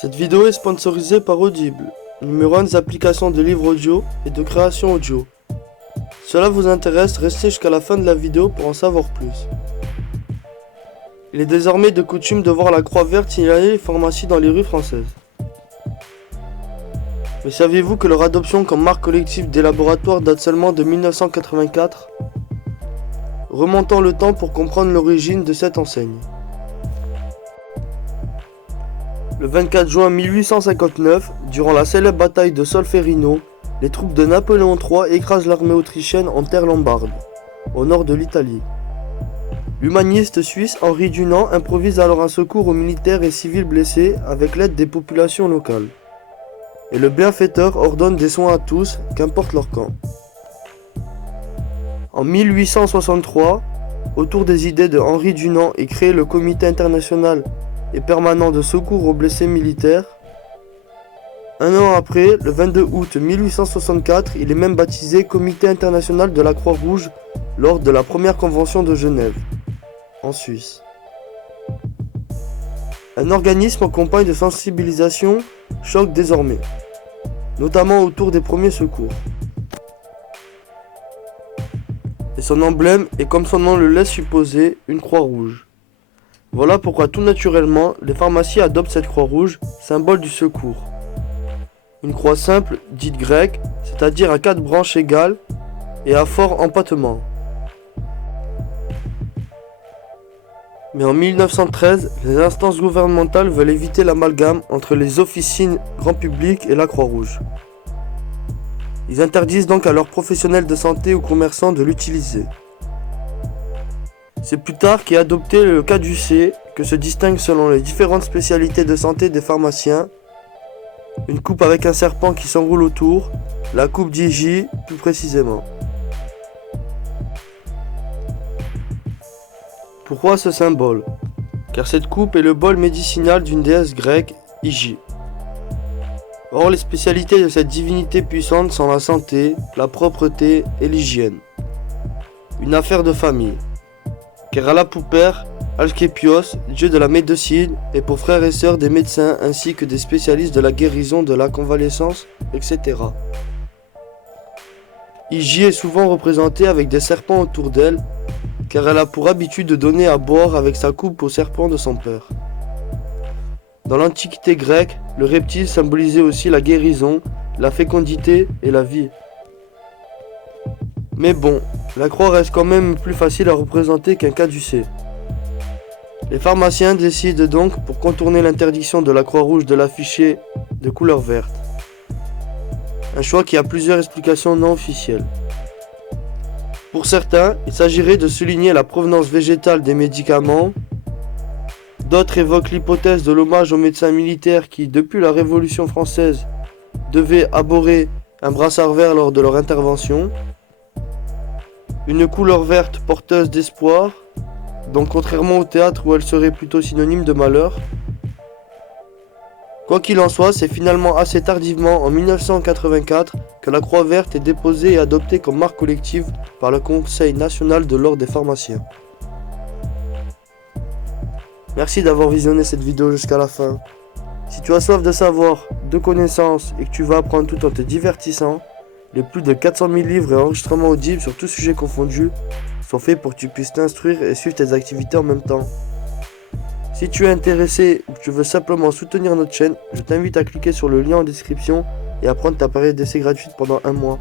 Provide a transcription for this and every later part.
Cette vidéo est sponsorisée par Audible, numéro 1 des applications de livres audio et de création audio. Si cela vous intéresse, restez jusqu'à la fin de la vidéo pour en savoir plus. Il est désormais de coutume de voir la croix verte signaler les pharmacies dans les rues françaises. Mais saviez-vous que leur adoption comme marque collective des laboratoires date seulement de 1984 ? Remontons le temps pour comprendre l'origine de cette enseigne. Le 24 juin 1859, durant la célèbre bataille de Solferino, les troupes de Napoléon III écrasent l'armée autrichienne en terre lombarde, au nord de l'Italie. L'humaniste suisse Henri Dunant improvise alors un secours aux militaires et civils blessés avec l'aide des populations locales. Et le bienfaiteur ordonne des soins à tous, qu'importe leur camp. En 1863, autour des idées de Henri Dunant est créé le Comité international et permanent de secours aux blessés militaires. Un an après, le 22 août 1864, il est même baptisé Comité international de la Croix-Rouge lors de la première convention de Genève, en Suisse. Un organisme en campagne de sensibilisation choque désormais, notamment autour des premiers secours. Et son emblème est, comme son nom le laisse supposer, une croix rouge. Voilà pourquoi tout naturellement, les pharmacies adoptent cette croix rouge, symbole du secours. Une croix simple, dite grecque, c'est-à-dire à 4 branches égales et à fort empattement. Mais en 1913, les instances gouvernementales veulent éviter l'amalgame entre les officines grand public et la Croix-Rouge. Ils interdisent donc à leurs professionnels de santé ou commerçants de l'utiliser. C'est plus tard qu'est adopté le caducée, que se distingue selon les différentes spécialités de santé des pharmaciens. Une coupe avec un serpent qui s'enroule autour, la coupe d'Hygie plus précisément. Pourquoi ce symbole ? Car cette coupe est le bol médicinal d'une déesse grecque, Hygie. Or, les spécialités de cette divinité puissante sont la santé, la propreté et l'hygiène. Une affaire de famille. Car elle a pour père Asclépios, dieu de la médecine, et pour frères et sœurs des médecins ainsi que des spécialistes de la guérison, de la convalescence, etc. Hygie est souvent représentée avec des serpents autour d'elle, car elle a pour habitude de donner à boire avec sa coupe au serpent de son père. Dans l'Antiquité grecque, le reptile symbolisait aussi la guérison, la fécondité et la vie. Mais bon, la croix reste quand même plus facile à représenter qu'un caducée. Les pharmaciens décident donc, pour contourner l'interdiction de la Croix-Rouge, de l'afficher de couleur verte. Un choix qui a plusieurs explications non officielles. Pour certains, il s'agirait de souligner la provenance végétale des médicaments. D'autres évoquent l'hypothèse de l'hommage aux médecins militaires qui, depuis la Révolution française, devaient arborer un brassard vert lors de leur intervention. Une couleur verte porteuse d'espoir, donc contrairement au théâtre où elle serait plutôt synonyme de malheur. Quoi qu'il en soit, c'est finalement assez tardivement, en 1984, que la croix verte est déposée et adoptée comme marque collective par le Conseil national de l'ordre des pharmaciens. Merci d'avoir visionné cette vidéo jusqu'à la fin. Si tu as soif de savoir, de connaissances et que tu vas apprendre tout en te divertissant, les plus de 400 000 livres et enregistrements audibles sur tout sujet confondu sont faits pour que tu puisses t'instruire et suivre tes activités en même temps. Si tu es intéressé ou que tu veux simplement soutenir notre chaîne, je t'invite à cliquer sur le lien en description et à prendre ta période d'essai gratuite pendant 1 mois.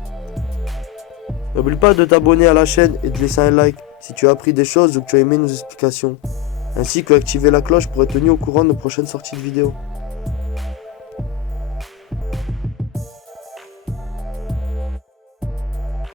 N'oublie pas de t'abonner à la chaîne et de laisser un like si tu as appris des choses ou que tu as aimé nos explications, ainsi que d'activer la cloche pour être tenu au courant de nos prochaines sorties de vidéos.